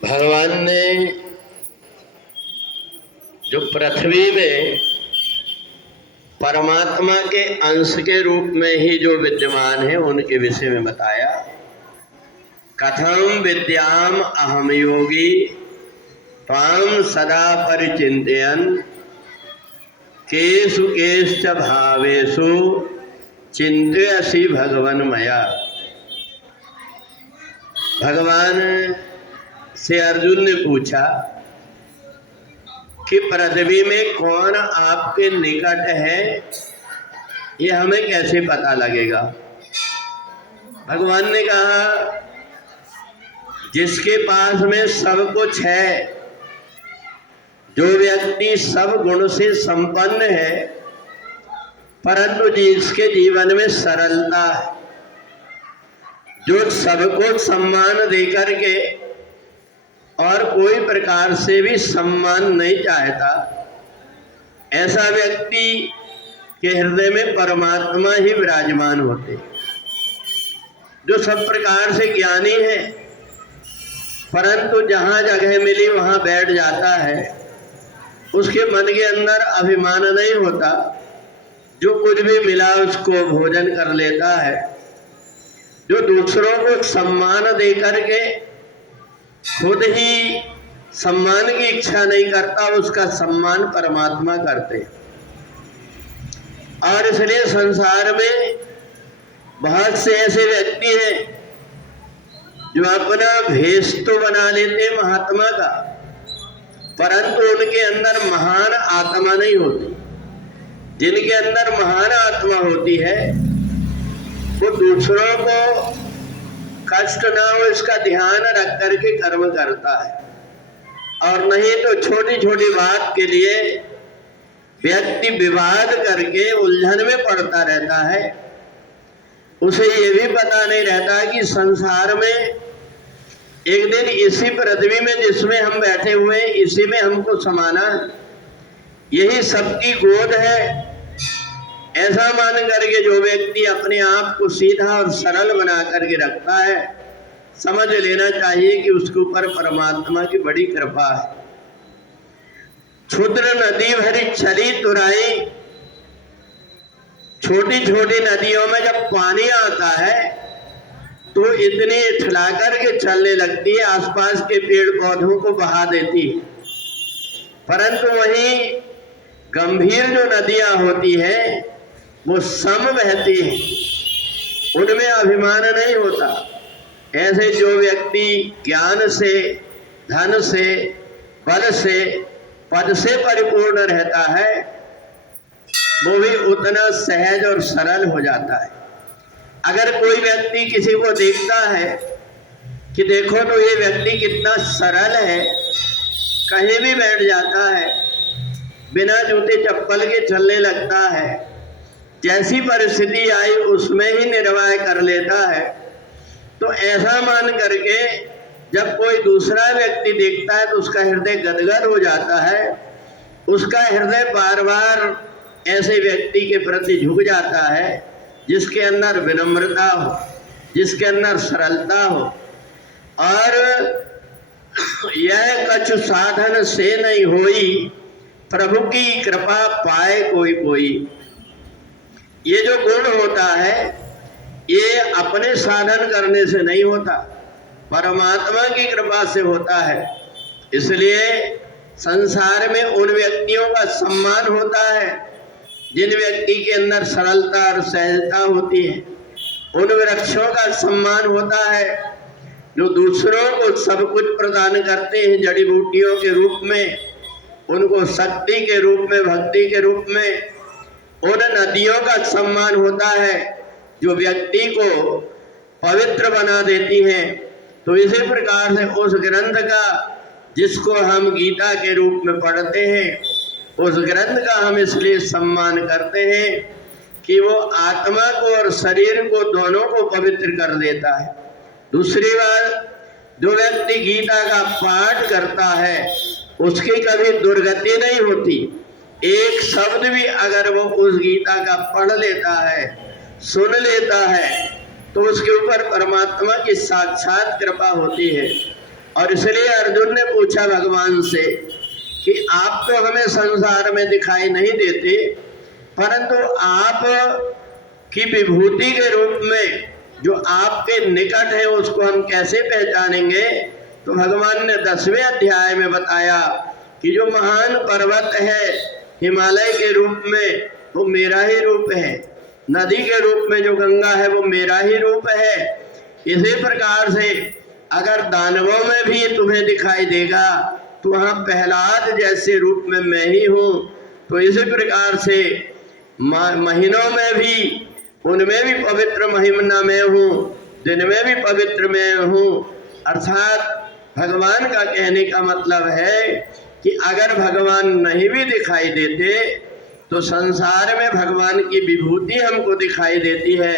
भगवान ने जो पृथ्वी में परमात्मा के अंश के रूप में ही जो विद्यमान है उनके विषय में बताया। कथम विद्याम अहम योगी त्वां सदा परिचिन्तयन् केषु केश्च भावेषु चिन्तयसि भगवन् मया। भगवान से अर्जुन ने पूछा कि पृथ्वी में कौन आपके निकट है, ये हमें कैसे पता लगेगा। भगवान ने कहा जिसके पास में सब कुछ है, जो व्यक्ति सब गुण से संपन्न है परंतु जिसके जीवन में सरलता है, जो सबको सम्मान देकर के और कोई प्रकार से भी सम्मान नहीं चाहता, ऐसा व्यक्ति के हृदय में परमात्मा ही विराजमान होते। जो सब प्रकार से ज्ञानी है परंतु जहाँ जगह मिली वहाँ बैठ जाता है, उसके मन के अंदर अभिमान नहीं होता, जो कुछ भी मिला उसको भोजन कर लेता है। जो दूसरों को सम्मान दे करके खुद ही सम्मान की इच्छा नहीं करता, उसका सम्मान परमात्मा करते। और इसलिए संसार में बहुत से ऐसे व्यक्ति हैं जो अपना भेष तो बना लेते महात्मा का, परंतु उनके अंदर महान आत्मा नहीं होती। जिनके अंदर महान आत्मा होती है वो दूसरों को कष्ट ना हो इसका ध्यान रख करके कर्म करता है। और नहीं तो छोटी छोटी बात के लिए व्यक्ति विवाद करके उलझन में पड़ता रहता है। उसे ये भी पता नहीं रहता कि संसार में एक दिन इसी पृथ्वी में जिसमें हम बैठे हुए इसी में हमको समाना, यही सबकी गोद है। ऐसा मान करके जो व्यक्ति अपने आप को सीधा और सरल बना करके रखता है, समझ लेना चाहिए कि उसके ऊपर परमात्मा की बड़ी कृपा है। क्षुद्र नदी भरी चली तुराई, छोटी छोटी नदियों में जब पानी आता है तो इतनी ठिला करके चलने लगती है, आसपास के पेड़ पौधों को बहा देती है। परंतु वहीं गंभीर जो नदियां होती है वो सम बहती है, उनमें अभिमान नहीं होता। ऐसे जो व्यक्ति ज्ञान से, धन से, बल से, पद से परिपूर्ण रहता है वो भी उतना सहज और सरल हो जाता है। अगर कोई व्यक्ति किसी को देखता है कि देखो तो ये व्यक्ति कितना सरल है, कहीं भी बैठ जाता है, बिना जूते चप्पल के चलने लगता है, जैसी परिस्थिति आई उसमें ही निर्वाह कर लेता है, तो ऐसा मान करके जब कोई दूसरा व्यक्ति देखता है तो उसका हृदय गदगद हो जाता है। उसका हृदय बार बार ऐसे व्यक्ति के प्रति झुक जाता है जिसके अंदर विनम्रता हो, जिसके अंदर सरलता हो। और यह कछु साधन से नहीं होई, प्रभु की कृपा पाए कोई कोई। ये जो गुण होता है ये अपने साधन करने से नहीं होता, परमात्मा की कृपा से होता है। इसलिए संसार में उन व्यक्तियों का सम्मान होता है जिन व्यक्ति के अंदर सरलता और सहजता होती है। उन वृक्षों का सम्मान होता है जो दूसरों को सब कुछ प्रदान करते हैं जड़ी बूटियों के रूप में, उनको शक्ति के रूप में, भक्ति के रूप में। उन नदियों का सम्मान होता है जो व्यक्ति को पवित्र बना देती हैं। तो इसी प्रकार से उस ग्रंथ का जिसको हम गीता के रूप में पढ़ते हैं, उस ग्रंथ का हम इसलिए सम्मान करते हैं कि वो आत्मा को और शरीर को दोनों को पवित्र कर देता है। दूसरी बात, जो व्यक्ति गीता का पाठ करता है उसकी कभी दुर्गति नहीं होती। एक शब्द भी अगर वो उस गीता का पढ़ लेता है, सुन लेता है, तो उसके ऊपर परमात्मा की साक्षात कृपा होती है। और इसलिए अर्जुन ने पूछा भगवान से कि आप तो हमें संसार में दिखाई नहीं देते, परंतु आप की विभूति के रूप में जो आपके निकट है उसको हम कैसे पहचानेंगे। तो भगवान ने 10वें अध्याय में बताया कि जो महान पर्वत है हिमालय के रूप में वो मेरा ही रूप है, नदी के रूप में जो गंगा है वो मेरा ही रूप है। इसी प्रकार से अगर दानवों में भी तुम्हें दिखाई देगा तो वहाँ प्रहलाद जैसे रूप में मैं ही हूँ। तो इसी प्रकार से महीनों में भी उनमें भी पवित्र महिमा मैं हूँ, दिन में भी पवित्र मैं हूँ। अर्थात भगवान का कहने का मतलब है कि अगर भगवान नहीं भी दिखाई देते तो संसार में भगवान की विभूति हमको दिखाई देती है,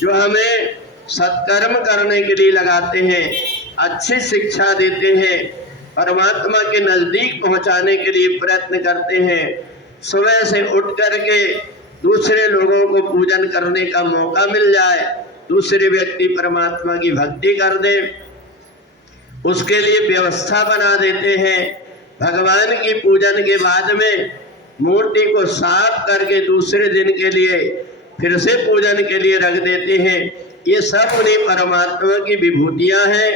जो हमें सत्कर्म करने के लिए लगाते हैं, अच्छी शिक्षा देते हैं, परमात्मा के नजदीक पहुंचाने के लिए प्रयत्न करते हैं। सुबह से उठ करके दूसरे लोगों को पूजन करने का मौका मिल जाए, दूसरे व्यक्ति परमात्मा की भक्ति कर दे, उसके लिए व्यवस्था बना देते हैं। भगवान की पूजन के बाद में मूर्ति को साफ करके दूसरे दिन के लिए फिर से पूजन के लिए रख देते हैं। ये सब उन्हीं परमात्मा की विभूतियां हैं,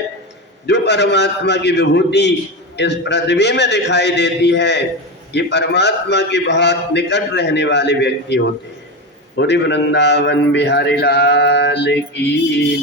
जो परमात्मा की विभूति इस पृथ्वी में दिखाई देती है। ये परमात्मा के बहुत निकट रहने वाले व्यक्ति होते हैं। पूरी वृंदावन बिहारी लाल की